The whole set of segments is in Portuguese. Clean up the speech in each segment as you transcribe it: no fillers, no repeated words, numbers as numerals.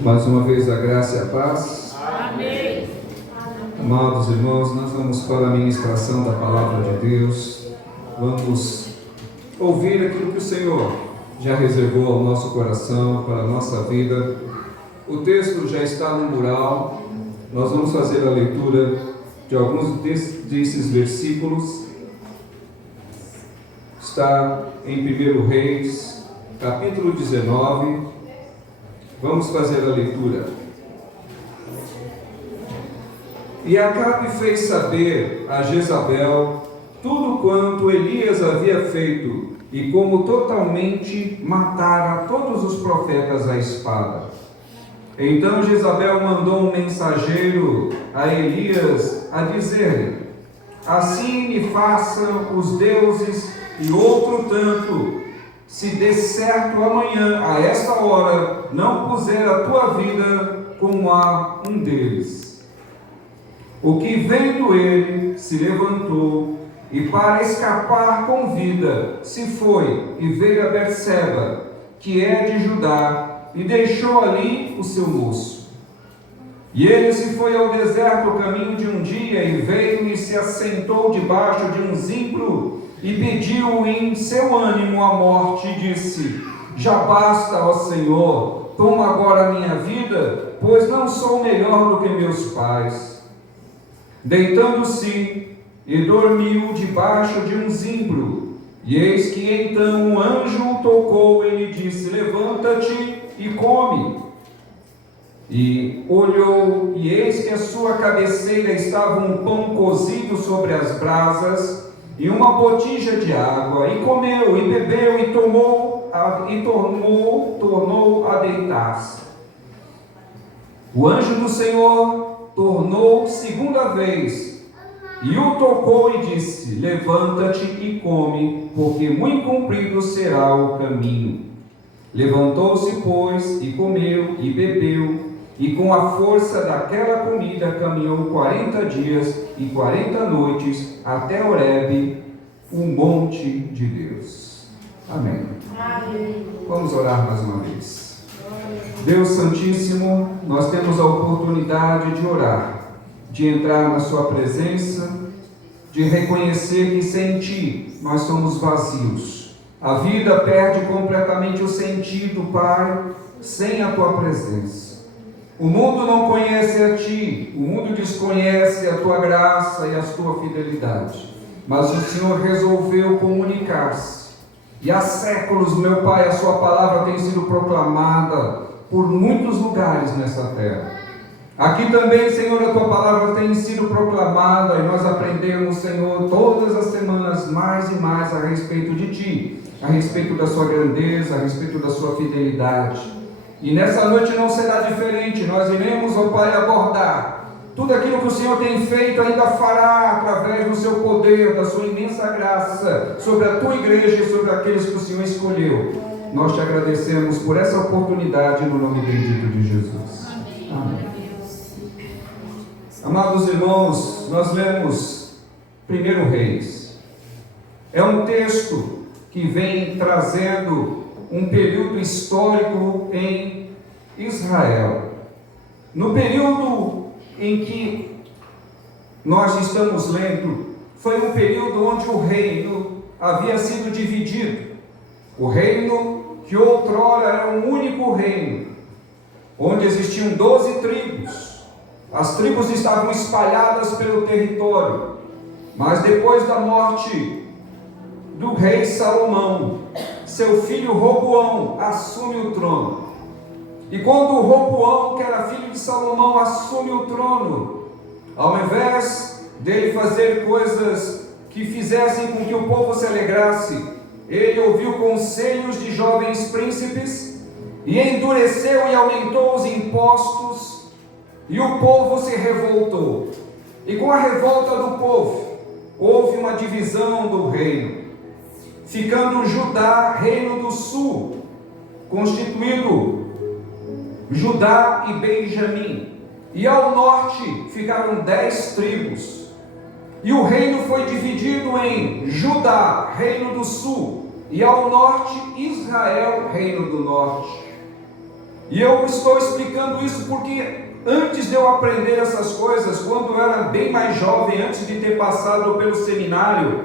Mais uma vez a graça e a paz. Amém. Amados irmãos, nós vamos para a ministração da palavra de Deus. Vamos ouvir aquilo que o Senhor já reservou ao nosso coração, para a nossa vida. O texto já está no mural. Nós vamos fazer a leitura de alguns desses versículos. Está em 1 Reis, capítulo 19. Vamos fazer a leitura. E Acabe fez saber a Jezabel tudo quanto Elias havia feito, e como totalmente matara todos os profetas à espada. Então Jezabel mandou um mensageiro a Elias a dizer-lhe: assim me façam os deuses e outro tanto, se de certo amanhã, a esta hora, não puser a tua vida como a um deles. O que vendo ele, se levantou, e para escapar com vida, se foi e veio a Berseba, que é de Judá, e deixou ali o seu moço. E ele se foi ao deserto ao caminho de um dia, e veio e se assentou debaixo de um zimbro, e pediu em seu ânimo a morte, e disse: já basta, ó Senhor, toma agora a minha vida, pois não sou melhor do que meus pais. Deitando-se, e dormiu debaixo de um zimbro. E eis que então um anjo o tocou e lhe disse: levanta-te e come. E olhou, e eis que à sua cabeceira estava um pão cozido sobre as brasas, e uma botija de água, e comeu, e bebeu, e tornou a deitar-se. O anjo do Senhor tornou segunda vez, e o tocou e disse: levanta-te e come, porque muito comprido será o caminho. Levantou-se, pois, e comeu, e bebeu, e com a força daquela comida caminhou 40 dias e 40 noites até Horebe, o monte de Deus. Amém. Amém. Vamos orar mais uma vez. Deus Santíssimo, nós temos a oportunidade de orar, de entrar na sua presença, de reconhecer que sem Ti nós somos vazios. A vida perde completamente o sentido, Pai, sem a Tua presença. O mundo não conhece a Ti, o mundo desconhece a Tua graça e a Tua fidelidade, mas o Senhor resolveu comunicar-se. E há séculos, meu Pai, a Sua palavra tem sido proclamada por muitos lugares nessa terra. Aqui também, Senhor, a Tua palavra tem sido proclamada, e nós aprendemos, Senhor, todas as semanas mais e mais a respeito de Ti, a respeito da Sua grandeza, a respeito da Sua fidelidade. E nessa noite não será diferente. Nós iremos, ó Pai, abordar tudo aquilo que o Senhor tem feito, ainda fará através do Seu poder, da Sua imensa graça, sobre a Tua igreja e sobre aqueles que o Senhor escolheu. Nós Te agradecemos por essa oportunidade, no nome bendito de Jesus. Amém. Amados irmãos, nós lemos 1 Reis. É um texto que vem trazendo um período histórico em Israel. No período em que nós estamos lendo, foi um período onde o reino havia sido dividido. O reino que outrora era um único reino, onde existiam 12 tribos. As tribos estavam espalhadas pelo território, mas depois da morte do rei Salomão, seu filho Roboão assume o trono. E quando o Roboão, que era filho de Salomão, assume o trono, ao invés dele fazer coisas que fizessem com que o povo se alegrasse, ele ouviu conselhos de jovens príncipes e endureceu e aumentou os impostos, e o povo se revoltou. E com a revolta do povo, houve uma divisão do reino, ficando Judá reino do sul, constituído Judá e Benjamim, e ao norte ficaram 10 tribos, e o reino foi dividido em Judá, reino do sul, e ao norte Israel, reino do norte. E eu estou explicando isso porque antes de eu aprender essas coisas, quando eu era bem mais jovem, antes de ter passado pelo seminário,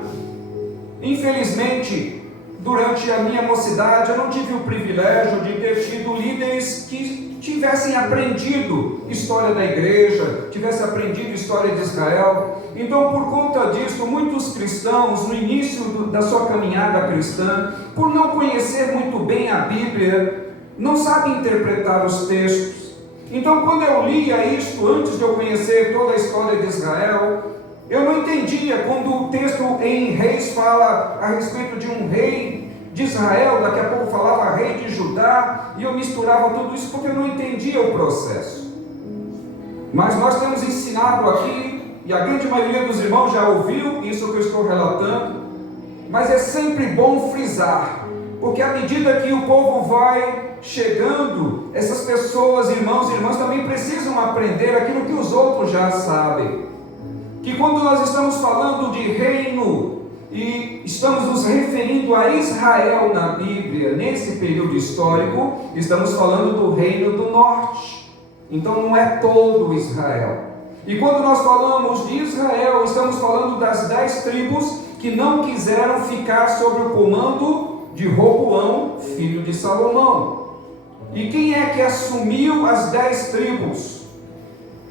infelizmente, durante a minha mocidade, eu não tive o privilégio de ter tido líderes que tivessem aprendido história da igreja, tivessem aprendido história de Israel. Então, por conta disso, muitos cristãos, no início da sua caminhada cristã, por não conhecer muito bem a Bíblia, não sabem interpretar os textos. Então, quando eu lia isto, antes de eu conhecer toda a história de Israel, eu não entendia quando o texto em Reis fala a respeito de um rei de Israel, daqui a pouco falava rei de Judá, e eu misturava tudo isso porque eu não entendia o processo. Mas nós temos ensinado aqui, e a grande maioria dos irmãos já ouviu isso que eu estou relatando, mas é sempre bom frisar, porque à medida que o povo vai chegando, essas pessoas, irmãos e irmãs, também precisam aprender aquilo que os outros já sabem. Que quando nós estamos falando de reino e estamos nos referindo a Israel na Bíblia, nesse período histórico, estamos falando do reino do norte. Então não é todo Israel. E quando nós falamos de Israel, estamos falando das 10 tribos que não quiseram ficar sob o comando de Roboão, filho de Salomão. E quem é que assumiu as 10 tribos?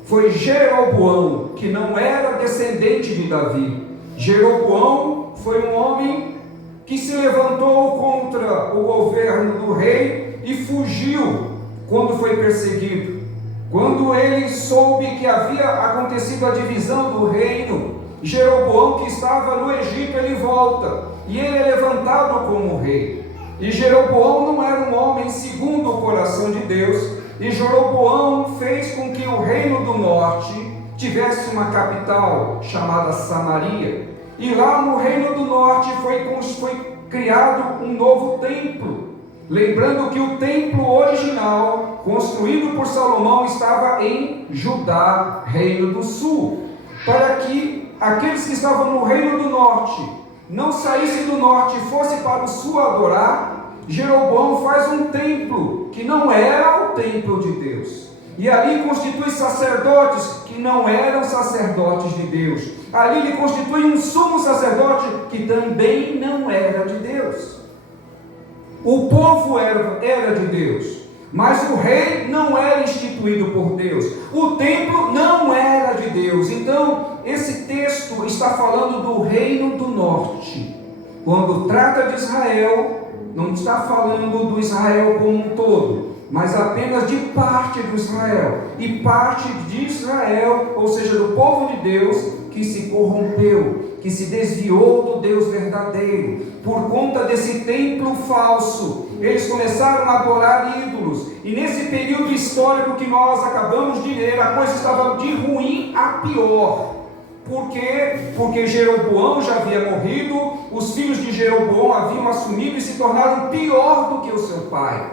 Foi Jeroboão, que não era descendente de Davi. Jeroboão foi um homem que se levantou contra o governo do rei e fugiu quando foi perseguido. Quando ele soube que havia acontecido a divisão do reino, Jeroboão, que estava no Egito, ele volta e ele é levantado como rei. E Jeroboão não era um homem segundo o coração de Deus. E Jeroboão fez com que o reino do norte tivesse uma capital chamada Samaria. E lá no reino do norte foi criado um novo templo. Lembrando que o templo original, construído por Salomão, estava em Judá, reino do sul. Para que aqueles que estavam no reino do norte não saíssem do norte e fossem para o sul adorar, Jeroboão faz um templo que não era o templo de Deus, e ali constitui sacerdotes que não eram sacerdotes de Deus. Ali ele constitui um sumo sacerdote que também não era de Deus. O povo era de Deus, mas o rei não era instituído por Deus. O templo não era de Deus. Então esse texto está falando do reino do norte. Quando trata de Israel, não está falando do Israel como um todo, mas apenas de parte do Israel. E parte de Israel, ou seja, do povo de Deus, que se corrompeu, que se desviou do Deus verdadeiro. Por conta desse templo falso, eles começaram a adorar ídolos. E nesse período histórico que nós acabamos de ler, a coisa estava de ruim a pior. Por quê? Porque Jeroboão já havia morrido, os filhos de Jeroboão haviam assumido e se tornaram pior do que o seu pai.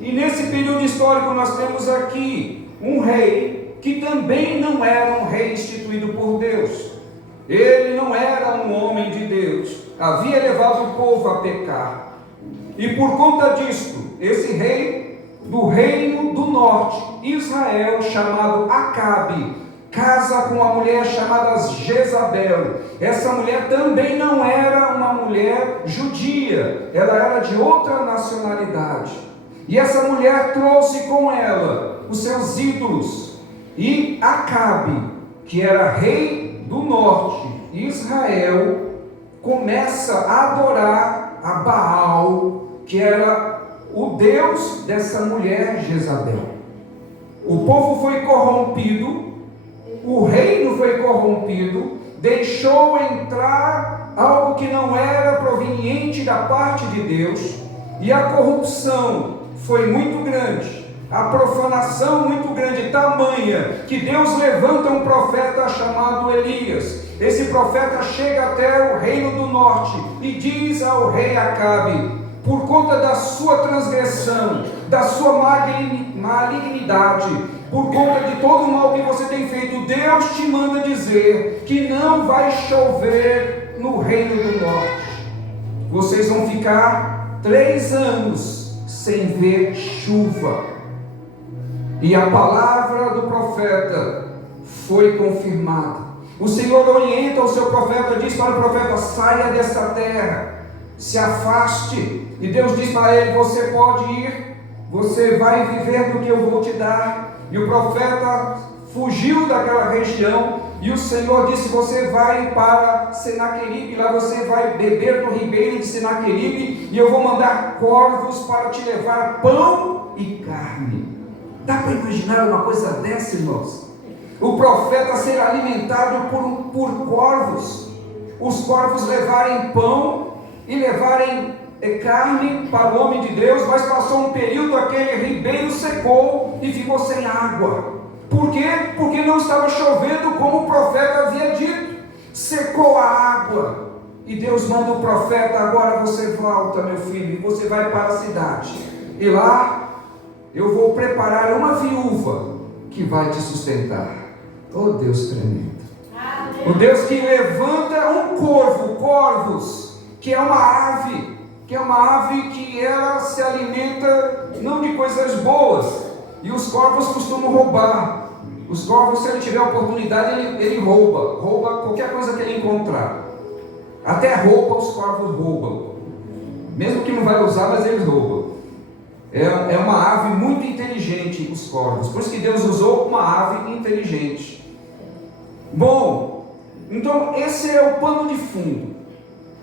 E nesse período histórico nós temos aqui um rei que também não era um rei instituído por Deus. Ele não era um homem de Deus, havia levado o povo a pecar. E por conta disto, esse rei do reino do norte, Israel, chamado Acabe, casa com uma mulher chamada Jezabel. Essa mulher também não era uma mulher judia, ela era de outra nacionalidade. E essa mulher trouxe com ela os seus ídolos. E Acabe, que era rei do norte, Israel, começa a adorar a Baal, que era o deus dessa mulher Jezabel. O povo foi corrompido, o reino foi corrompido, deixou entrar algo que não era proveniente da parte de Deus, e a corrupção foi muito grande, a profanação muito grande, tamanha, que Deus levanta um profeta chamado Elias. Esse profeta chega até o reino do norte e diz ao rei Acabe: por conta da sua transgressão, da sua malignidade, por conta de todo o mal que você tem feito, Deus te manda dizer que não vai chover no reino do norte. Vocês vão ficar 3 anos sem ver chuva. E a palavra do profeta foi confirmada. O Senhor orienta o seu profeta, diz para o profeta: saia desta terra, se afaste. E Deus diz para ele: você pode ir, você vai viver do que eu vou te dar. E o profeta fugiu daquela região, e o Senhor disse: você vai para Senaqueribe, lá você vai beber do ribeiro de Senaqueribe, e eu vou mandar corvos para te levar pão e carne. Dá para imaginar uma coisa dessa, irmãos? O profeta ser alimentado por corvos, os corvos levarem pão e levarem carne para o homem de Deus, mas passou um período, aquele ribeiro secou e ficou sem água. Por quê? Porque não estava chovendo como o profeta havia dito. Secou a água. E Deus manda o profeta: agora você volta, meu filho, e você vai para a cidade. E lá eu vou preparar uma viúva que vai te sustentar. Oh, Deus tremendo. O Deus que levanta um corvo, corvos, que é uma ave que ela se alimenta não de coisas boas. E os corvos costumam roubar. Os corvos, se ele tiver oportunidade, ele rouba qualquer coisa que ele encontrar. Até roupa os corvos roubam. Mesmo que não vai usar, mas eles roubam. É uma ave muito inteligente, os corvos. Por isso que Deus usou uma ave inteligente. Bom, então esse é o pano de fundo.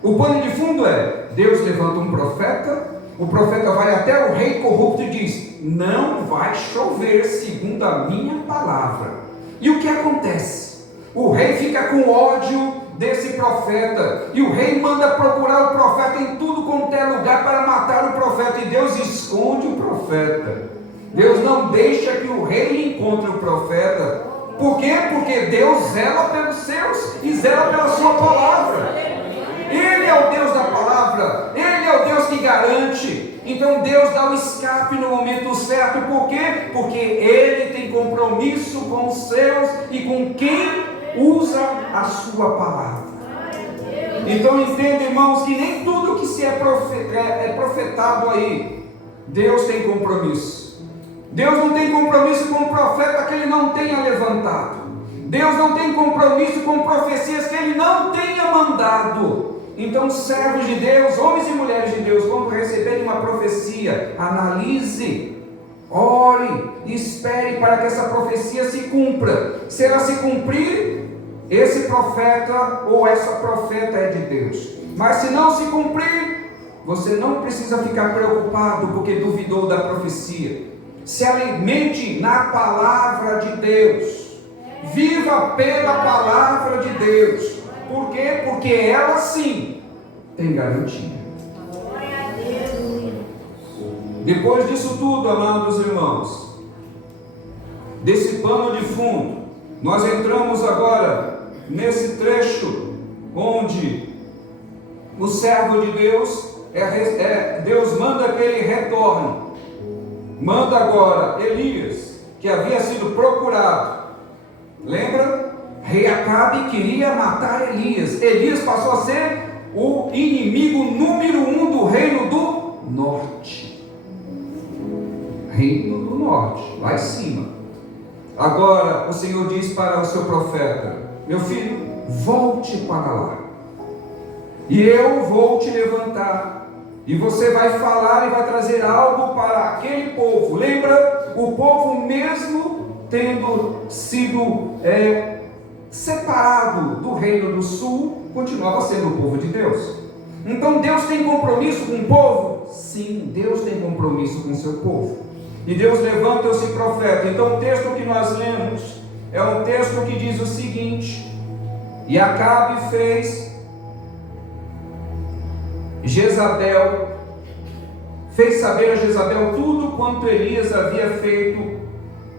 O pano de fundo é: Deus levanta um profeta, o profeta vai até o rei corrupto e diz: não vai chover segundo a minha palavra. E o que acontece? O rei fica com ódio desse profeta, e o rei manda procurar o profeta em tudo quanto é lugar para matar o profeta, e Deus esconde o profeta. Deus não deixa que o rei encontre o profeta. Por quê? Porque Deus zela pelos seus e zela pela sua palavra. Ele é o Deus da palavra, Ele é o Deus que garante. Então Deus dá o escape no momento certo. Por quê? Porque Ele tem compromisso com os seus e com quem usa a sua palavra. Então entenda, irmãos, que nem tudo que se é profetado aí, Deus tem compromisso. Deus não tem compromisso com o profeta que Ele não tenha levantado. Deus não tem compromisso com profecias que Ele não tenha mandado. Então, servos de Deus, homens e mulheres de Deus, quando receberem uma profecia, analise, ore, espere para que essa profecia se cumpra. Se ela se cumprir, esse profeta ou essa profeta é de Deus. Mas se não se cumprir, você não precisa ficar preocupado porque duvidou da profecia. Se alimente na palavra de Deus. Viva pela palavra de Deus. Por quê? Porque ela sim tem garantia. Depois disso tudo, amados irmãos, desse pano de fundo, nós entramos agora nesse trecho onde o servo de Deus, Deus manda que ele retorne. Manda agora Elias, que havia sido procurado. Lembra? Rei Acabe queria matar Elias. Elias passou a ser o inimigo número 1 do reino do norte. Reino do norte, lá em cima. Agora o Senhor diz para o seu profeta: meu filho, volte para lá, e eu vou te levantar, e você vai falar e vai trazer algo para aquele povo. Lembra? O povo, mesmo tendo sido separado do reino do sul, continuava sendo o povo de Deus. Então Deus tem compromisso com o povo? Sim, Deus tem compromisso com o seu povo. E Deus levanta esse profeta. Então o texto que nós lemos é um texto que diz o seguinte: e Acabe fez saber a Jezabel tudo quanto Elias havia feito,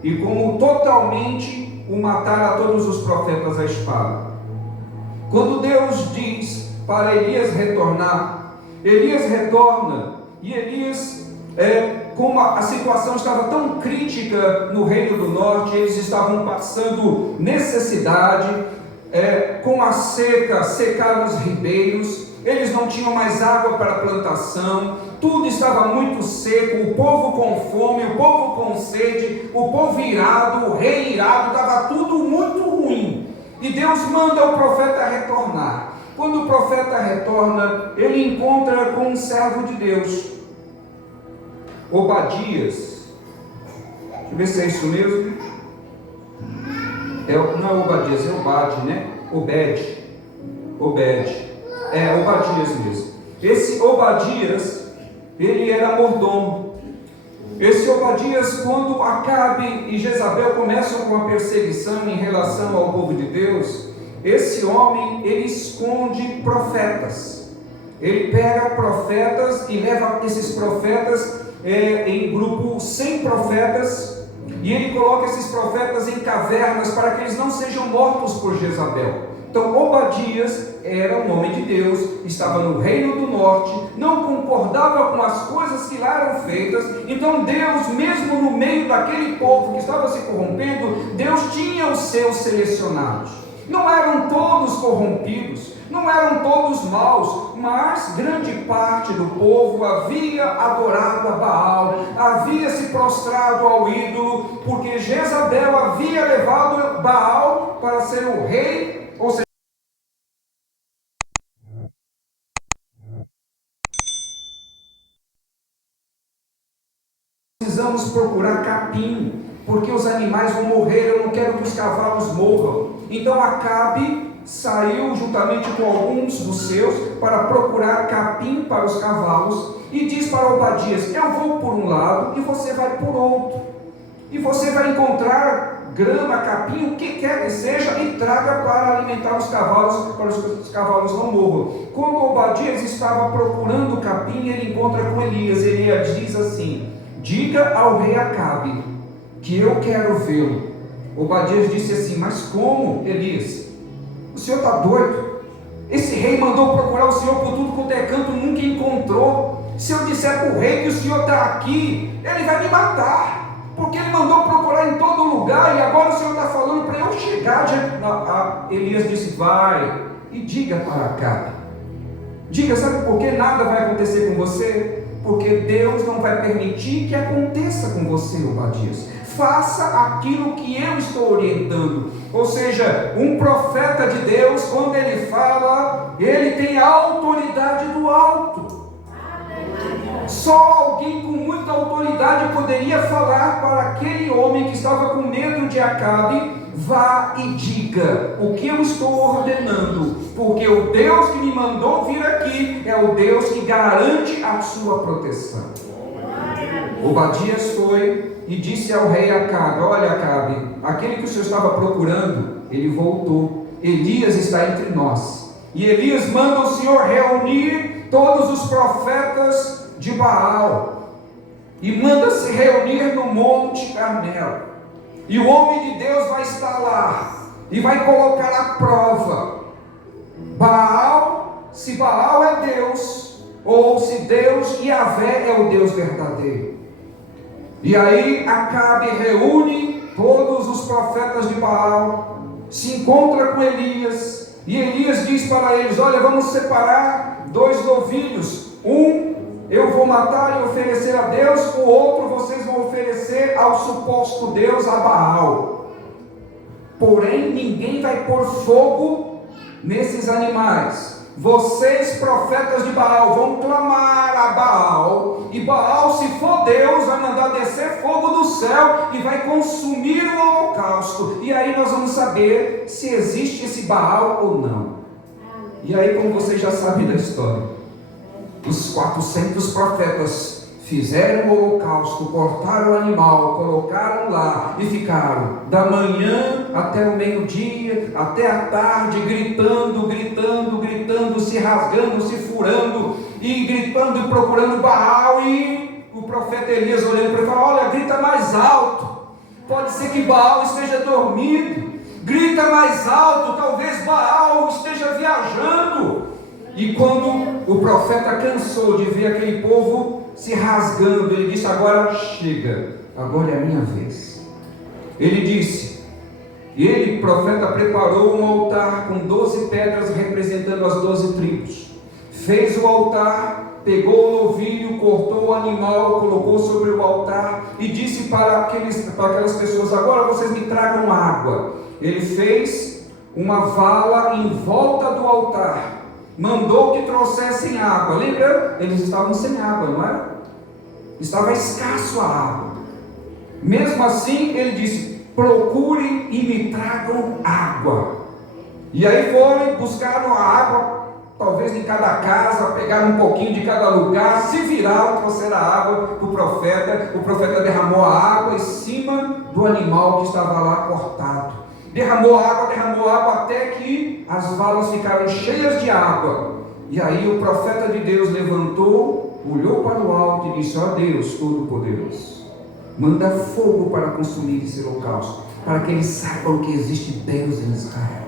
e como totalmente o matara a todos os profetas à espada. Quando Deus diz para Elias retornar, Elias retorna, e Elias, como a situação estava tão crítica no reino do norte, eles estavam passando necessidade, com a seca, secaram os ribeiros, eles não tinham mais água para a plantação, tudo estava muito seco, o povo com fome, o povo com sede, o povo irado, o rei irado, estava tudo muito ruim. E Deus manda o profeta retornar. Quando o profeta retorna, ele encontra com um servo de Deus, Obadias. Deixa eu ver se é isso mesmo. Não é Obadias, é Obade, né? Obed. É Obadias mesmo. Esse Obadias, ele era mordomo. Esse Obadias, quando Acabe e Jezabel começam com a perseguição em relação ao povo de Deus, esse homem, ele esconde profetas. Ele pega profetas e leva esses profetas em grupo 100 profetas, e ele coloca esses profetas em cavernas para que eles não sejam mortos por Jezabel. Então Obadias era um homem de Deus, estava no reino do norte, não concordava com as coisas que lá eram feitas. Então Deus, mesmo no meio daquele povo que estava se corrompendo, Deus tinha os seus selecionados. Não eram todos corrompidos, não eram todos maus, mas grande parte do povo havia adorado a Baal, havia se prostrado ao ídolo, porque Jezabel havia levado Baal para ser o rei, ou seja, precisamos procurar capim, porque os animais vão morrer, eu não quero que os cavalos morram. Então Acabe saiu juntamente com alguns dos seus para procurar capim para os cavalos, e diz para Obadias: eu vou por um lado e você vai por outro, e você vai encontrar grama, capim, o que quer que seja, e traga para alimentar os cavalos, para que os cavalos não morram. Quando Obadias estava procurando capim, ele encontra com Elias. Elias diz assim: diga ao rei Acabe que eu quero vê-lo. Obadias disse assim: mas como, Elias? O senhor está doido? Esse rei mandou procurar o senhor por tudo quanto é canto, nunca encontrou. Se eu disser para o rei que o senhor está aqui, ele vai me matar, porque ele mandou procurar em todo lugar, e agora o senhor está falando para eu chegar. Elias disse: vai e diga para Acabe. Diga, sabe por que nada vai acontecer com você? Porque Deus não vai permitir que aconteça com você, Obadias. Faça aquilo que eu estou orientando. Ou seja, um profeta de Deus, quando ele fala, ele tem a autoridade do alto. Só alguém com muita autoridade poderia falar para aquele homem que estava com medo de Acabe: vá e diga o que eu estou ordenando, porque o Deus que me mandou vir aqui é o Deus que garante a sua proteção. Obadias foi e disse ao rei Acabe: olha, Acabe, aquele que o senhor estava procurando, ele voltou. Elias está entre nós. E Elias manda o senhor reunir todos os profetas de Baal, e manda se reunir no Monte Carmelo. E o homem de Deus vai estar lá e vai colocar à prova Baal, se Baal é Deus, ou se Deus, Yahvé, é o Deus verdadeiro. E aí Acabe reúne todos os profetas de Baal, se encontra com Elias, e Elias diz para eles: olha, vamos separar 2 novilhos, um eu vou matar e oferecer a Deus, o outro vocês vão oferecer ao suposto Deus, a Baal. Porém, ninguém vai pôr fogo nesses animais. Vocês, profetas de Baal, vão clamar a Baal, e Baal, se for Deus, vai mandar descer fogo do céu e vai consumir o holocausto. E aí nós vamos saber se existe esse Baal ou não. E aí, como vocês já sabem da história, os 400 profetas fizeram o holocausto, cortaram o animal, colocaram lá e ficaram da manhã até o meio-dia, até a tarde, gritando, se rasgando, se furando, e gritando e procurando Baal. E o profeta Elias olhando para ele e falou: olha, grita mais alto, pode ser que Baal esteja dormindo, grita mais alto, talvez Baal esteja viajando. E quando o profeta cansou de ver aquele povo se rasgando, ele disse: agora chega, agora é a minha vez. Ele disse, e ele, profeta, preparou um altar com 12 pedras representando as 12 tribos. Fez o altar pegou o novilho, cortou o animal, colocou sobre o altar e disse para aquelas pessoas: agora vocês me tragam água. Ele fez uma vala em volta do altar, mandou que trouxessem água. Lembra? Eles estavam sem água, não era? Estava escasso a água. Mesmo assim, ele disse: procurem e me tragam água. E aí foram e buscaram a água, talvez em cada casa, pegaram um pouquinho de cada lugar, se viraram, trouxeram a água para o profeta derramou a água em cima do animal que estava lá cortado. Derramou água até que as valas ficaram cheias de água. E aí o profeta de Deus levantou, olhou para o alto e disse: ó Deus Todo-Poderoso, manda fogo para consumir esse holocausto, para que eles saibam que existe Deus em Israel.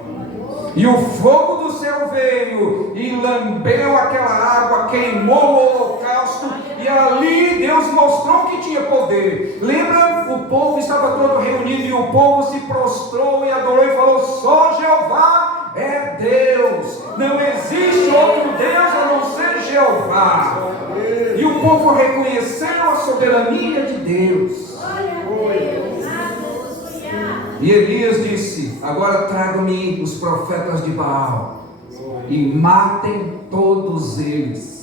E o fogo do céu veio e lambeu aquela água, queimou o holocausto, e ali Deus mostrou que tinha poder. Lembra? O povo estava todo reunido e o povo se prostrou e adorou e falou: só Jeová é Deus, não existe outro Deus a não ser Jeová. E o povo reconheceu a soberania de Deus. E Elias disse: agora tragam-me os profetas de Baal e matem todos eles.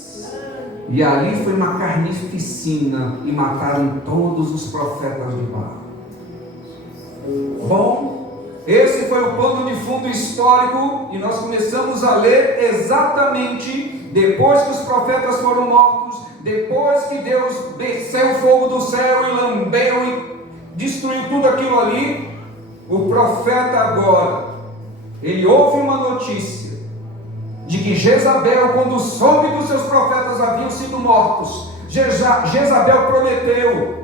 E ali foi uma carnificina e mataram todos os profetas de Baal. Bom, esse foi o plano de fundo histórico, e nós começamos a ler exatamente depois que os profetas foram mortos, depois que Deus desceu o fogo do céu e lambeu e destruiu tudo aquilo ali. O profeta agora, ele ouve uma notícia de que Jezabel, quando soube que os seus profetas haviam sido mortos, Jezabel prometeu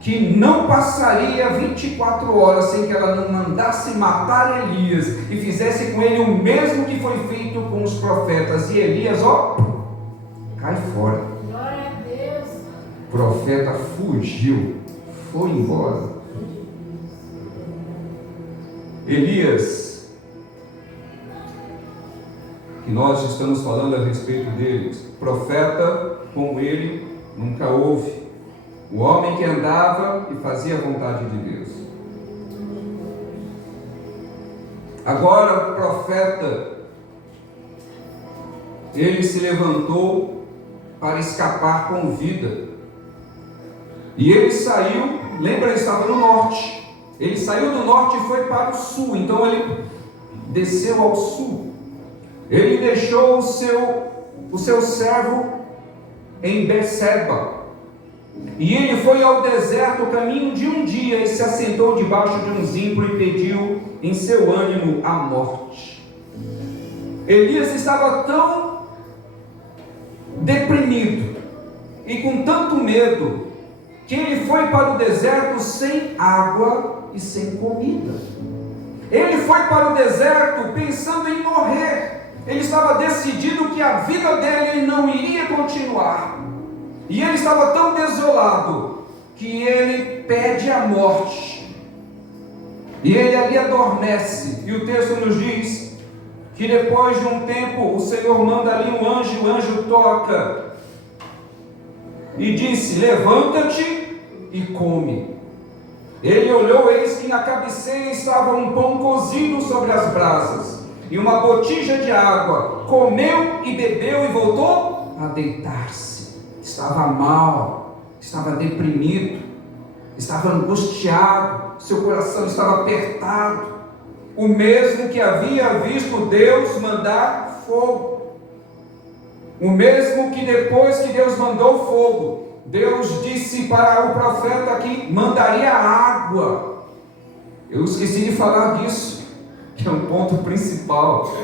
que não passaria 24 horas sem que ela não mandasse matar Elias e fizesse com ele o mesmo que foi feito com os profetas. E Elias, cai fora. Glória a Deus. O profeta fugiu, foi embora. Elias, que nós estamos falando a respeito deles, profeta como ele nunca houve. O homem que andava e fazia a vontade de Deus. Agora o profeta, ele se levantou para escapar com vida. E ele saiu, lembra, ele estava no norte. Ele saiu do norte e foi para o sul. Então ele desceu ao sul. Ele deixou o seu servo em Berseba. E ele foi ao deserto, caminho de um dia, e se assentou debaixo de um zimbro e pediu em seu ânimo a morte. Elias estava tão deprimido e com tanto medo que ele foi para o deserto sem água e sem comida. Ele foi para o deserto pensando em morrer. Ele estava decidido que a vida dele não iria continuar. E ele estava tão desolado que ele pede a morte. E ele ali adormece. E o texto nos diz que depois de um tempo o Senhor manda ali um anjo, o anjo toca e disse: levanta-te e come. Ele olhou, eis que na cabeceira estava um pão cozido sobre as brasas e uma botija de água. Comeu e bebeu e voltou a deitar-se. Estava mal, estava deprimido, estava angustiado, seu coração estava apertado. O mesmo que havia visto Deus mandar fogo. O mesmo que depois que Deus mandou fogo, Deus disse para o profeta que mandaria água. Eu esqueci de falar disso, que é um ponto principal.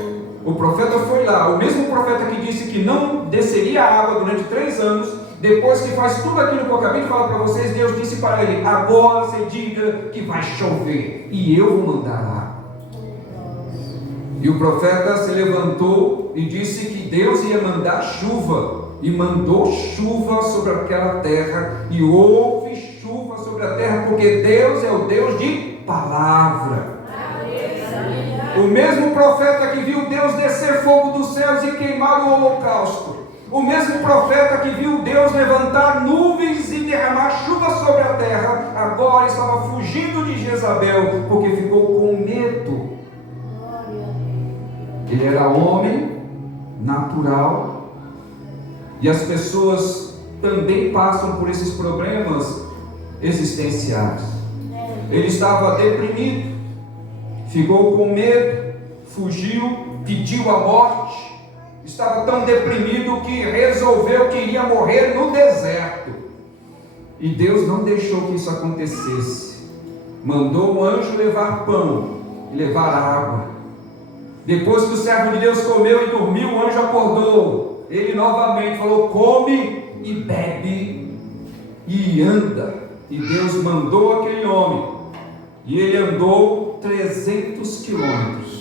O profeta foi lá, o mesmo profeta que disse que não desceria água durante 3 anos, depois que faz tudo aquilo que eu acabei de falar para vocês, Deus disse para ele: agora você diga que vai chover, e eu vou mandar água. E o profeta se levantou e disse que Deus ia mandar chuva, e mandou chuva sobre aquela terra, e houve chuva sobre a terra, porque Deus é o Deus de palavra. O mesmo profeta que viu Deus descer fogo dos céus e queimar o holocausto, O mesmo profeta que viu Deus levantar nuvens e derramar chuva sobre a terra, agora estava fugindo de Jezabel, porque ficou com medo. Ele era homem natural, e as pessoas também passam por esses problemas existenciais. Ele estava deprimido, ficou com medo, fugiu, pediu a morte. Estava tão deprimido que resolveu que iria morrer no deserto. E Deus não deixou que isso acontecesse. Mandou o anjo levar pão e levar água. Depois que o servo de Deus comeu e dormiu, o anjo acordou. Ele novamente falou: come e bebe e anda. E Deus mandou aquele homem. E ele andou 300 quilômetros.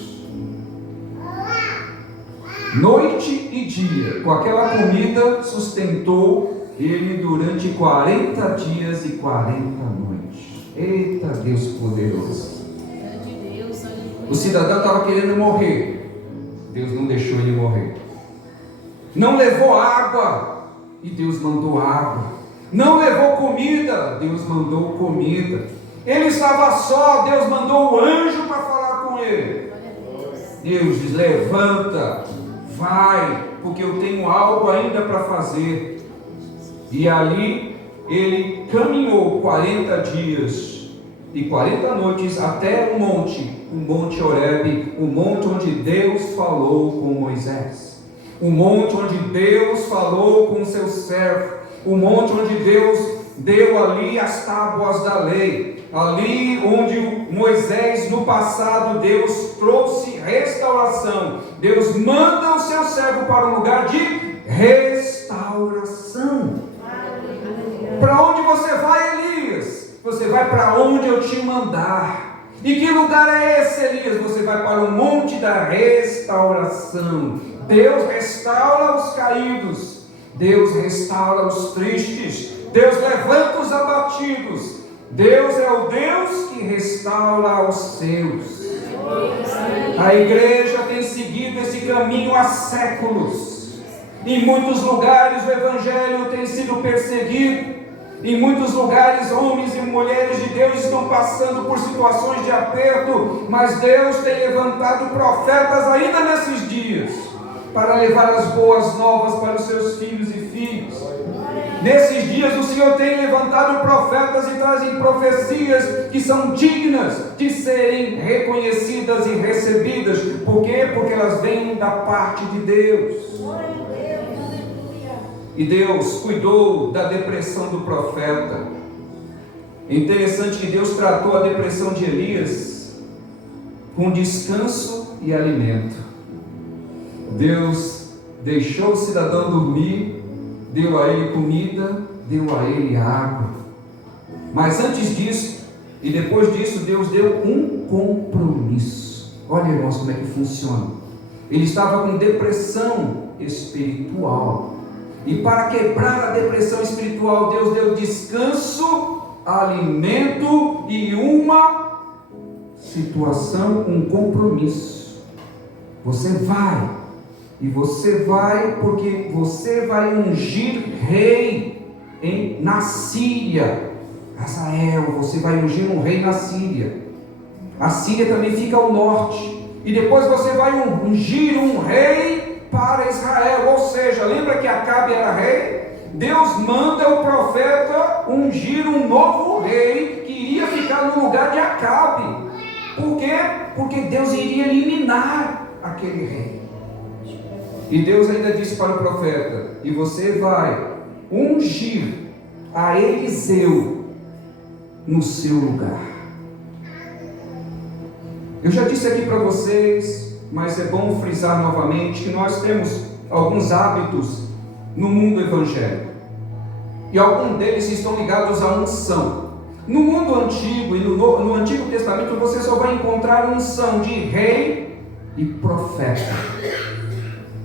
Noite e dia, com aquela comida, sustentou ele durante 40 dias e 40 noites. Eita Deus poderoso! O cidadão estava querendo morrer. Deus não deixou ele morrer. Não levou água, e Deus mandou água. Não levou comida, Deus mandou comida. Ele estava só, Deus mandou o anjo para falar com ele. Deus diz: levanta, vai, porque eu tenho algo ainda para fazer. E ali ele caminhou 40 dias e 40 noites até o Monte Horebe, o monte onde Deus falou com Moisés, o monte onde Deus falou com seu servo, o monte onde Deus deu ali as tábuas da lei, ali onde Moisés no passado Deus trouxe restauração. Deus manda o seu servo para um lugar de restauração. Para onde você vai, Elias? Você vai para onde eu te mandar. E que lugar é esse, Elias? Você vai para o monte da restauração. Deus restaura os caídos, Deus restaura os tristes, Deus levanta os abatidos. Deus é o Deus que restaura os seus. A igreja tem seguido esse caminho há séculos. Em muitos lugares o evangelho tem sido perseguido. Em muitos lugares homens e mulheres de Deus estão passando por situações de aperto, mas Deus tem levantado profetas ainda nesses dias para levar as boas novas para os seus filhos e filhas. Nesses dias o Senhor tem levantado profetas e trazem profecias que são dignas de serem reconhecidas e recebidas. Por quê? Porque elas vêm da parte de Deus. E Deus cuidou da depressão do profeta. É interessante que Deus tratou a depressão de Elias com descanso e alimento. Deus deixou o cidadão dormir, deu a ele comida, deu a ele água. Mas antes disso e depois disso, Deus deu um compromisso. Olha, irmãos, como é que funciona. Ele estava com depressão espiritual. E para quebrar a depressão espiritual, Deus deu descanso, alimento e uma situação, um compromisso. Você vai. E você vai porque você vai ungir rei na Síria. Israel, você vai ungir um rei na Síria. A Síria também fica ao norte. E depois você vai ungir um rei para Israel. Ou seja, lembra que Acabe era rei? Deus manda o profeta ungir um novo rei que iria ficar no lugar de Acabe. Por quê? Porque Deus iria eliminar aquele rei. E Deus ainda disse para o profeta: e você vai ungir a Eliseu no seu lugar. Eu já disse aqui para vocês, mas é bom frisar novamente, que nós temos alguns hábitos no mundo evangélico. E alguns deles estão ligados à unção. No mundo antigo e no Antigo Testamento, você só vai encontrar unção de rei e profeta.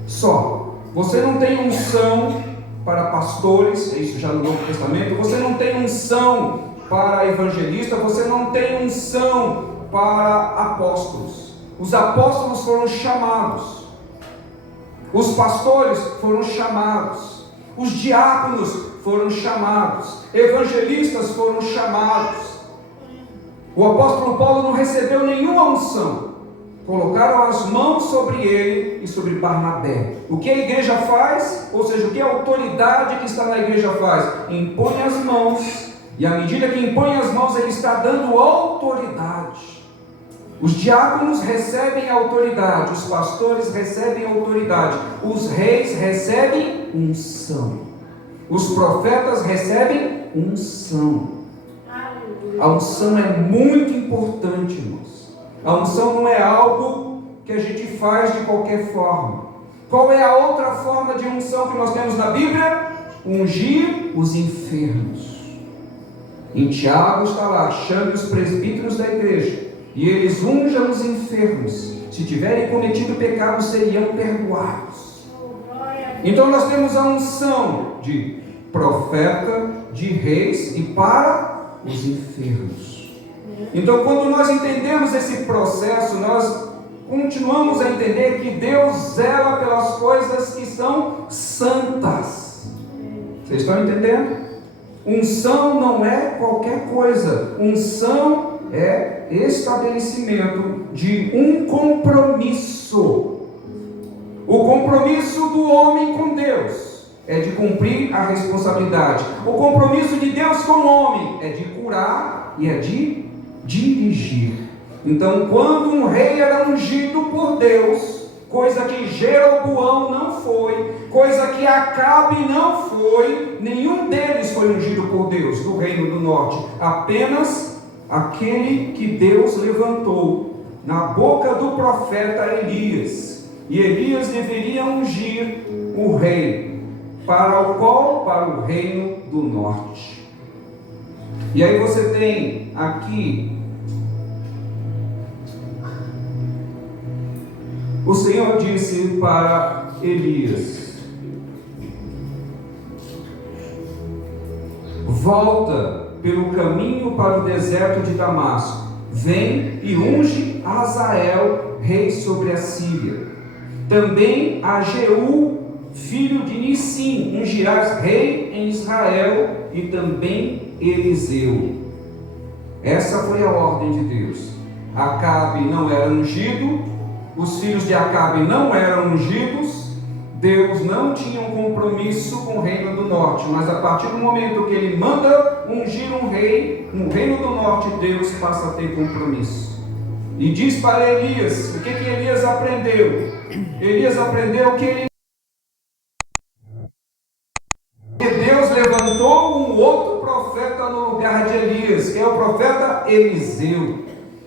Só. Você não tem unção para pastores, isso já no Novo Testamento. Você não tem unção para evangelista. Você não tem unção para apóstolos. Os apóstolos foram chamados. Os pastores foram chamados, os diáconos foram chamados, evangelistas foram chamados. O apóstolo Paulo não recebeu nenhuma unção. Colocaram as mãos sobre ele e sobre Barnabé. O que a igreja faz? Ou seja, o que a autoridade que está na igreja faz? Impõe as mãos, e à medida que impõe as mãos, ele está dando autoridade. Os diáconos recebem autoridade, os pastores recebem autoridade, os reis recebem unção, os profetas recebem unção. A unção é muito importante, irmãos. A unção não é algo que a gente faz de qualquer forma. Qual é a outra forma de unção que nós temos na Bíblia? Ungir os enfermos. Em Tiago está lá: chame os presbíteros da igreja e eles unjam os enfermos. Se tiverem cometido pecado, seriam perdoados. Então nós temos a unção de profeta, de reis e para os enfermos. Então, quando nós entendemos esse processo, nós continuamos a entender que Deus zela pelas coisas que são santas. Vocês estão entendendo? Unção não é qualquer coisa. Unção é estabelecimento de um compromisso. O compromisso do homem com Deus é de cumprir a responsabilidade. O compromisso de Deus com o homem é de curar e é de dirigir. Então, quando um rei era ungido por Deus, coisa que Jeroboão não foi, coisa que Acabe não foi, nenhum deles foi ungido por Deus do reino do norte, apenas aquele que Deus levantou na boca do profeta Elias. E Elias deveria ungir o rei, para o qual? Para o reino do norte. E aí você tem aqui o Senhor disse para Elias: volta pelo caminho para o deserto de Damasco, vem e unge Azael, rei sobre a Síria. Também a Jeú, filho de Nissim, ungirás rei em Israel, e também Eliseu. Essa foi a ordem de Deus. Acabe não era ungido, os filhos de Acabe não eram ungidos, Deus não tinha um compromisso com o reino do norte, mas a partir do momento que ele manda ungir um rei no reino do norte, Deus passa a ter compromisso. E diz para Elias, o que Elias aprendeu? Elias aprendeu que Deus levantou um outro profeta no lugar de Elias, que é o profeta Eliseu.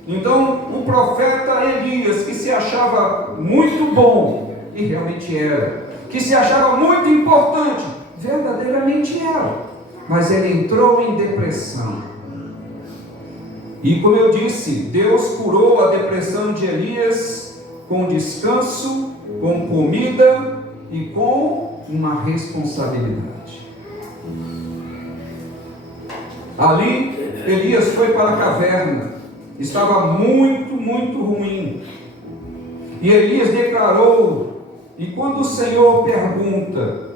Então, o profeta Elias, que se achava muito bom, e realmente era, que se achava muito importante, verdadeiramente era, mas ele entrou em depressão. E como eu disse, Deus curou a depressão de Elias com descanso, com comida e com uma responsabilidade. Ali, Elias foi para a caverna. Estava muito ruim. E Elias declarou, e quando o Senhor pergunta,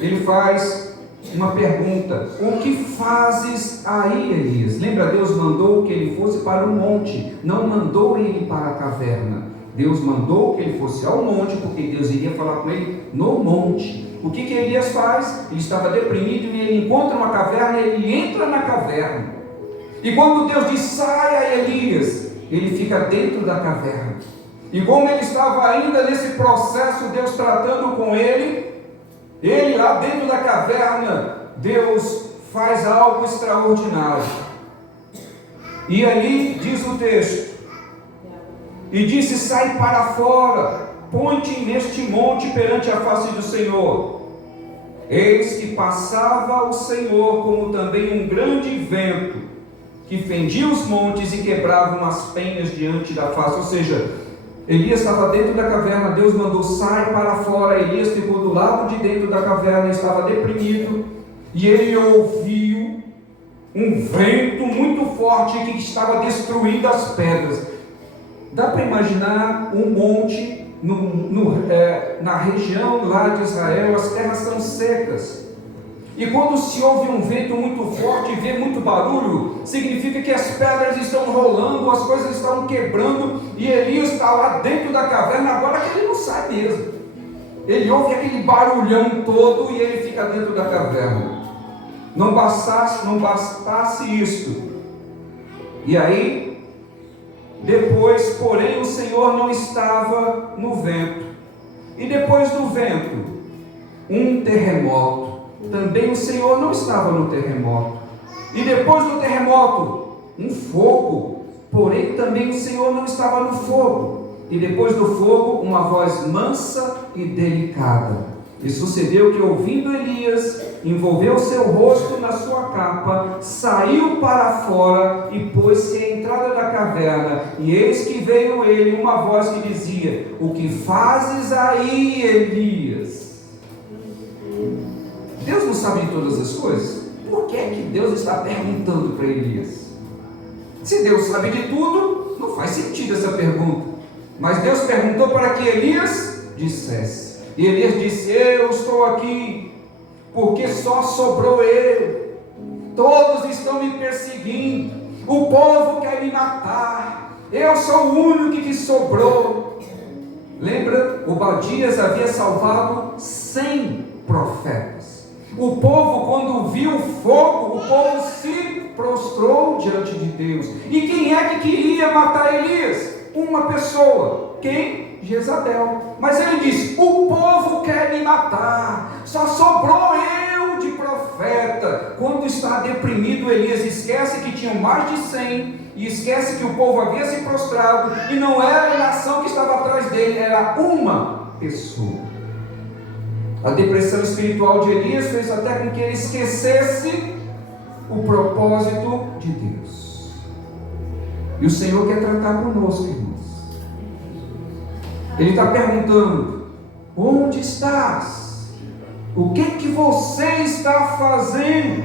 ele faz uma pergunta: o que fazes aí, Elias? Lembra, Deus mandou que ele fosse para o monte, não mandou ele para a caverna. Deus mandou que ele fosse ao monte, porque Deus iria falar com ele no monte. O que Elias faz? Ele estava deprimido e ele encontra uma caverna, ele entra na caverna. E quando Deus diz: saia, Elias, ele fica dentro da caverna. E como ele estava ainda nesse processo, Deus tratando com ele lá dentro da caverna, Deus faz algo extraordinário. E ali diz o texto: e disse: sai para fora, põe-te neste monte perante a face do Senhor. Eis que passava o Senhor como também um grande vento, que fendia os montes e quebrava umas penhas diante da face. Ou seja, Elias estava dentro da caverna, Deus mandou: sai para fora. Elias ficou do lado de dentro da caverna, estava deprimido, e ele ouviu um vento muito forte que estava destruindo as pedras. Dá para imaginar um monte na região lá de Israel, as terras são secas. E quando se ouve um vento muito forte e vê muito barulho, significa que as pedras estão rolando, as coisas estão quebrando, e Elias está lá dentro da caverna, agora que ele não sai mesmo. Ele ouve aquele barulhão todo e ele fica dentro da caverna. Não bastasse isto. E aí, depois, porém, o Senhor não estava no vento. E depois do vento, um terremoto. Também o Senhor não estava no terremoto. E depois do terremoto, um fogo. Porém, também o Senhor não estava no fogo. E depois do fogo, uma voz mansa e delicada. E sucedeu que, ouvindo Elias, envolveu seu rosto na sua capa, saiu para fora e pôs-se à entrada da caverna. E eis que veio ele uma voz que dizia: o que fazes aí, Elias? Deus não sabe de todas as coisas? Por que é que Deus está perguntando para Elias? Se Deus sabe de tudo, não faz sentido essa pergunta. Mas Deus perguntou para que Elias dissesse. E Elias disse: eu estou aqui, porque só sobrou eu. Todos estão me perseguindo. O povo quer me matar. Eu sou o único que sobrou. Lembra? Obadias havia salvado 100 profetas. O povo, quando viu o fogo, o povo se prostrou diante de Deus. E quem é que queria matar Elias? Uma pessoa. Quem? Jezabel. Mas ele disse: o povo quer me matar, só sobrou eu de profeta. Quando está deprimido, Elias esquece que tinham mais de 100, e esquece que o povo havia se prostrado, e não era a nação que estava atrás dele, era uma pessoa. A depressão espiritual de Elias fez até com que ele esquecesse o propósito de Deus. E o Senhor quer tratar conosco, irmãos. Ele está perguntando: onde estás? O que você está fazendo?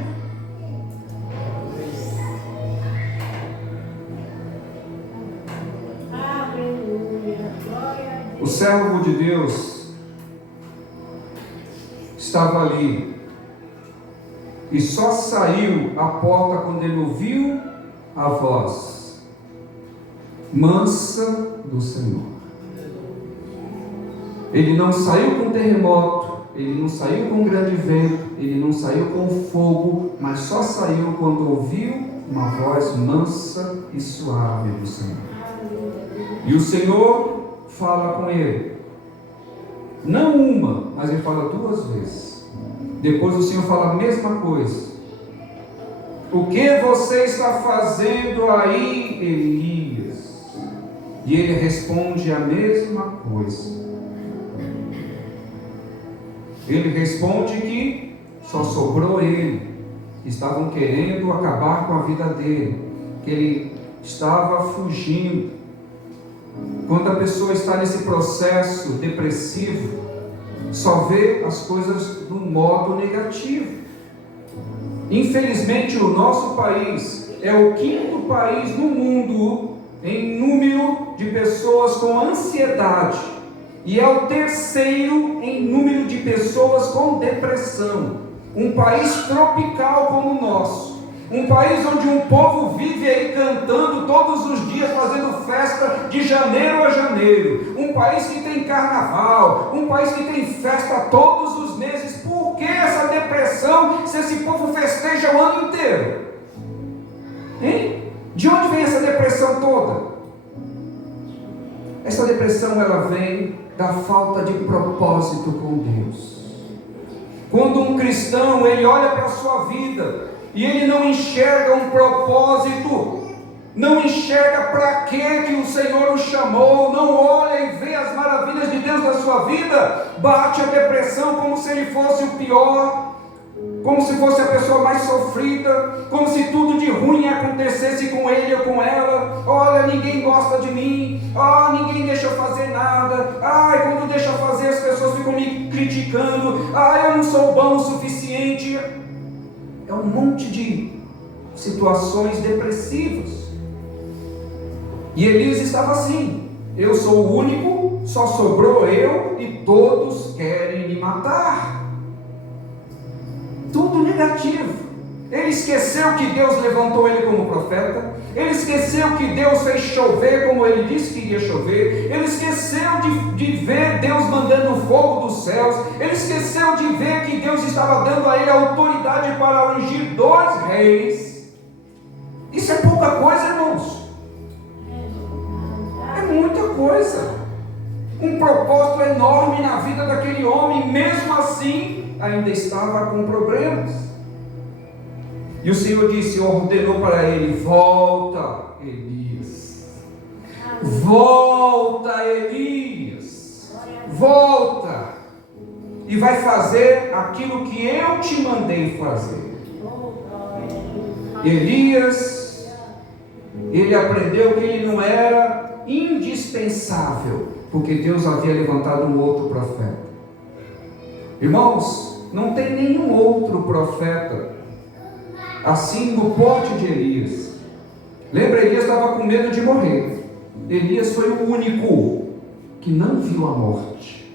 O servo de Deus estava ali e só saiu à porta quando ele ouviu a voz mansa do Senhor. Ele não saiu com terremoto, ele não saiu com grande vento, ele não saiu com fogo, mas só saiu quando ouviu uma voz mansa e suave do Senhor. E o Senhor fala com ele, não uma, mas ele fala 2 vezes. Depois o Senhor fala a mesma coisa: o que você está fazendo aí, Elias? E ele responde a mesma coisa. Ele responde que só sobrou ele. Estavam querendo acabar com a vida dele, que ele estava fugindo. Quando a pessoa está nesse processo depressivo, só vê as coisas do modo negativo. Infelizmente, o nosso país é o 5º país no mundo em número de pessoas com ansiedade, e é o 3º em número de pessoas com depressão. Um país tropical como o nosso, um país onde um povo vive aí cantando todos os dias, fazendo festa de janeiro a janeiro, um país que tem carnaval, um país que tem festa todos os meses. Por que essa depressão, se esse povo festeja o ano inteiro? Hein? De onde vem essa depressão toda? Essa depressão, ela vem da falta de propósito com Deus. Quando um cristão, ele olha para a sua vida e ele não enxerga um propósito, não enxerga para que o Senhor o chamou, não olha e vê as maravilhas de Deus na sua vida, bate a depressão como se ele fosse o pior, como se fosse a pessoa mais sofrida, como se tudo de ruim acontecesse com ele ou com ela. Olha, ninguém gosta de mim, ninguém deixa eu fazer nada, quando deixa eu fazer as pessoas ficam me criticando, eu não sou bom o suficiente. É um monte de situações depressivas. E Elias estava assim. Eu sou o único, só sobrou eu e todos querem me matar. Tudo negativo. Ele esqueceu que Deus levantou ele como profeta. Ele esqueceu que Deus fez chover como ele disse que iria chover. Ele esqueceu de ver Deus mandando fogo dos céus. Ele esqueceu de ver que Deus estava dando a ele autoridade para ungir 2 reis. Isso é pouca coisa, irmãos. É muita coisa. Um propósito enorme na vida daquele homem. Mesmo assim, ainda estava com problemas. E o Senhor disse, ordenou para ele: volta, Elias. Volta, Elias. Volta. E vai fazer aquilo que eu te mandei fazer. Elias, ele aprendeu que ele não era indispensável, porque Deus havia levantado um outro profeta. Irmãos, não tem nenhum outro profeta assim no porte de Elias. Lembra, Elias estava com medo de morrer. Elias foi o único que não viu a morte.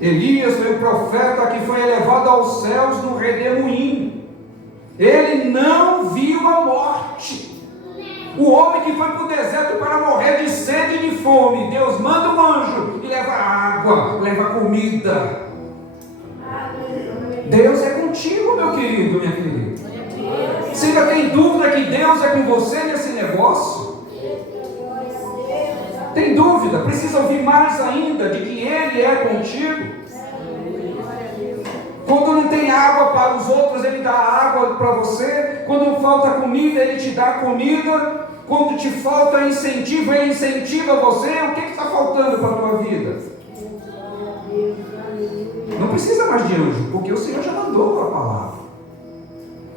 Elias foi o profeta que foi elevado aos céus no redemoinho. Ele não viu a morte. O homem que foi para o deserto para morrer de sede e de fome, Deus manda um anjo e leva água, leva comida. Deus é contigo, meu querido, minha querida. Você ainda tem dúvida que Deus é com você nesse negócio? Tem dúvida? Precisa ouvir mais ainda de que Ele é contigo? Quando não tem água para os outros, Ele dá água para você. Quando falta comida, Ele te dá comida. Quando te falta incentivo, Ele incentiva você. O que está faltando para a tua vida? Não precisa mais de anjo, porque o Senhor já mandou a palavra.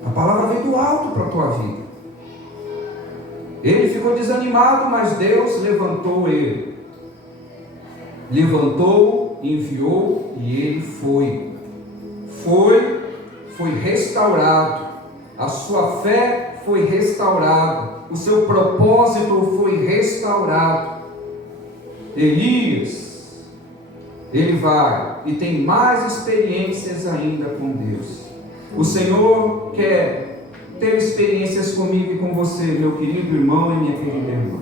A palavra veio do alto para a tua vida. Ele ficou desanimado, mas Deus levantou ele. Levantou, enviou e ele foi. Foi restaurado. A sua fé foi restaurada. O seu propósito foi restaurado. Elias, ele vai e tem mais experiências ainda com Deus. O Senhor quer ter experiências comigo e com você, meu querido irmão e minha querida irmã.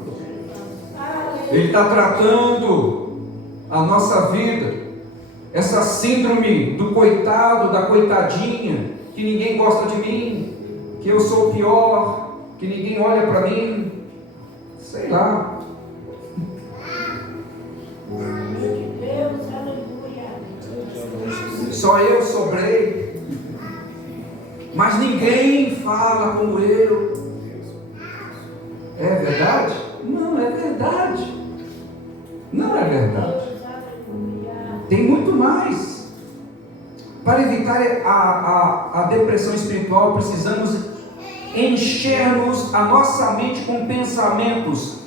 Ele está tratando a nossa vida, essa síndrome do coitado, da coitadinha, que ninguém gosta de mim, que eu sou o pior, que ninguém olha para mim, sei lá. Só eu sobrei. Mas ninguém fala como eu. É verdade? Não é verdade. Não é verdade. Tem muito mais. Para evitar a depressão espiritual, precisamos enchermos a nossa mente com pensamentos.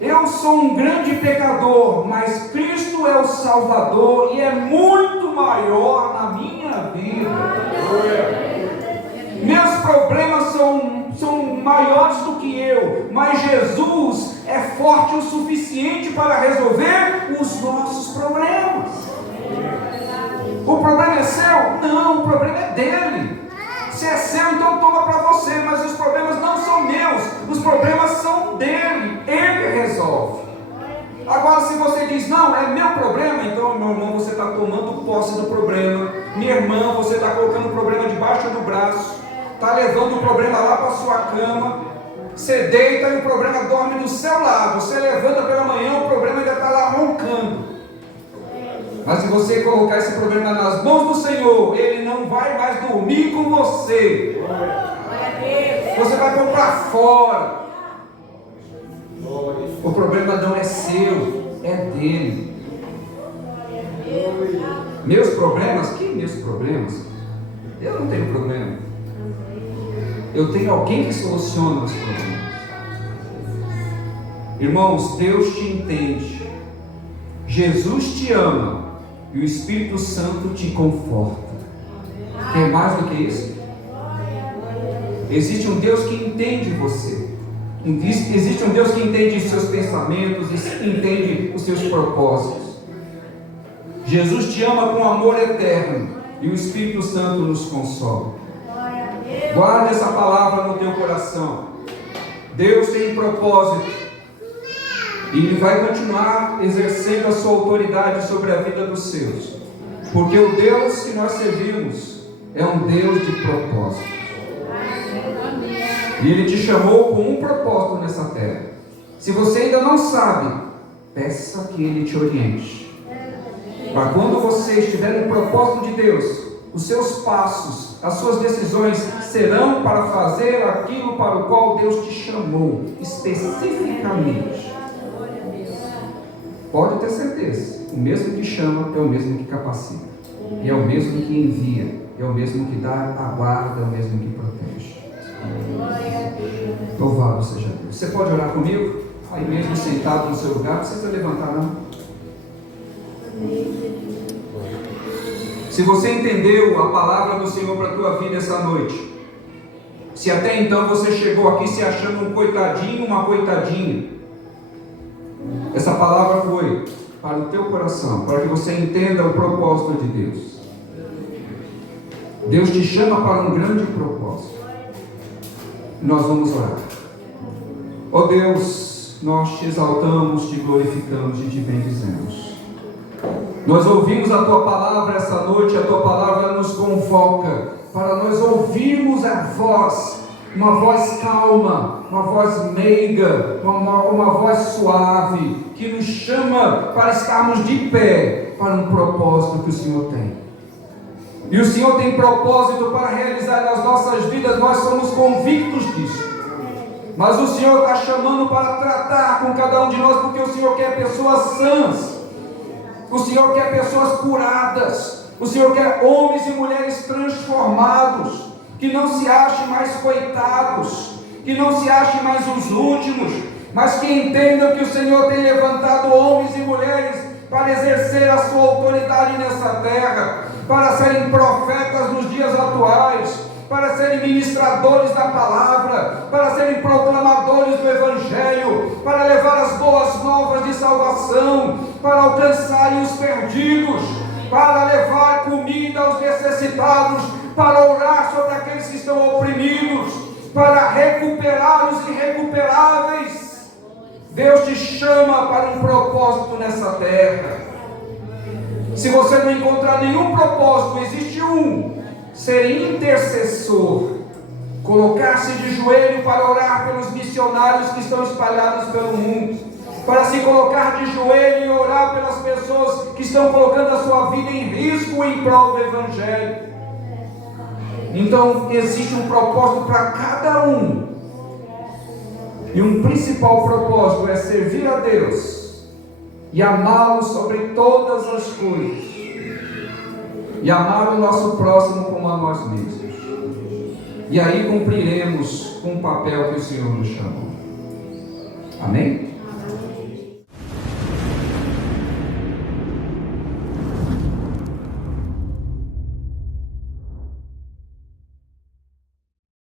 Eu sou um grande pecador, mas Cristo é o Salvador e é muito maior na minha vida. Meus problemas são maiores do que eu, mas Jesus é forte o suficiente para resolver os nossos problemas. O problema é seu? Não, o problema é dele. Se é seu, então toma para você, mas os problemas não são meus, os problemas são dele, ele resolve. Agora, se você diz, não, é meu problema, então, meu irmão, você está tomando posse do problema. Minha irmã, você está colocando o problema debaixo do braço, está levando o problema lá para a sua cama. Você deita e o problema dorme do seu lado. Você levanta pela manhã, o problema ainda está lá roncando. Mas se você colocar esse problema nas mãos do Senhor, Ele não vai mais dormir com você. Você vai pôr para fora. O problema não é seu, é dele. Meus problemas? Que meus problemas? Eu não tenho problema. Eu tenho alguém que soluciona os problemas. Irmãos, Deus te entende. Jesus te ama. E o Espírito Santo te conforta. Quer mais do que isso? Existe um Deus que entende você. Existe um Deus que entende os seus pensamentos e entende os seus propósitos. Jesus te ama com amor eterno e o Espírito Santo nos consola. Guarde essa palavra no teu coração. Deus tem um propósito e Ele vai continuar exercendo a sua autoridade sobre a vida dos seus, porque o Deus que nós servimos é um Deus de propósito. E Ele te chamou com um propósito nessa terra. Se você ainda não sabe, peça que Ele te oriente, para quando você estiver no propósito de Deus, os seus passos, as suas decisões serão para fazer aquilo para o qual Deus te chamou especificamente. Pode ter certeza, o mesmo que chama é o mesmo que capacita, e é o mesmo que envia, é o mesmo que dá a guarda, é o mesmo que protege. Louvado seja Deus. Você pode orar comigo? Aí mesmo sentado no seu lugar, não precisa levantar não. Se você entendeu a palavra do Senhor para a tua vida essa noite, se até então você chegou aqui se achando um coitadinho, uma coitadinha, essa palavra foi para o teu coração, para que você entenda o propósito de Deus. Deus te chama para um grande propósito. Nós vamos orar. Ó Deus, nós te exaltamos, te glorificamos e te bendizemos. Nós ouvimos a tua palavra essa noite, a tua palavra nos convoca para nós ouvirmos a voz, uma voz calma, uma voz meiga, uma voz suave, que nos chama para estarmos de pé para um propósito que o Senhor tem. E o Senhor tem propósito para realizar nas nossas vidas, nós somos convictos disso. Mas o Senhor está chamando para tratar com cada um de nós, porque o Senhor quer pessoas sãs, o Senhor quer pessoas curadas, o Senhor quer homens e mulheres transformados, que não se achem mais coitados, que não se achem mais os últimos, mas que entendam que o Senhor tem levantado homens e mulheres para exercer a sua autoridade nessa terra, para serem profetas nos dias atuais, para serem ministradores da palavra, para serem proclamadores do Evangelho, para levar as boas novas de salvação, para alcançarem os perdidos, para levar comida aos necessitados, para orar sobre aqueles que estão oprimidos, para recuperar os irrecuperáveis. Deus te chama para um propósito nessa terra. Se você não encontrar nenhum propósito, existe um: ser intercessor, colocar-se de joelho para orar pelos missionários que estão espalhados pelo mundo, para se colocar de joelho e orar pelas pessoas que estão colocando a sua vida em risco em prol do Evangelho. Então existe um propósito para cada um, e um principal propósito é servir a Deus e amá-lo sobre todas as coisas, e amar o nosso próximo como a nós mesmos. E aí cumpriremos com o papel que o Senhor nos chamou. Amém?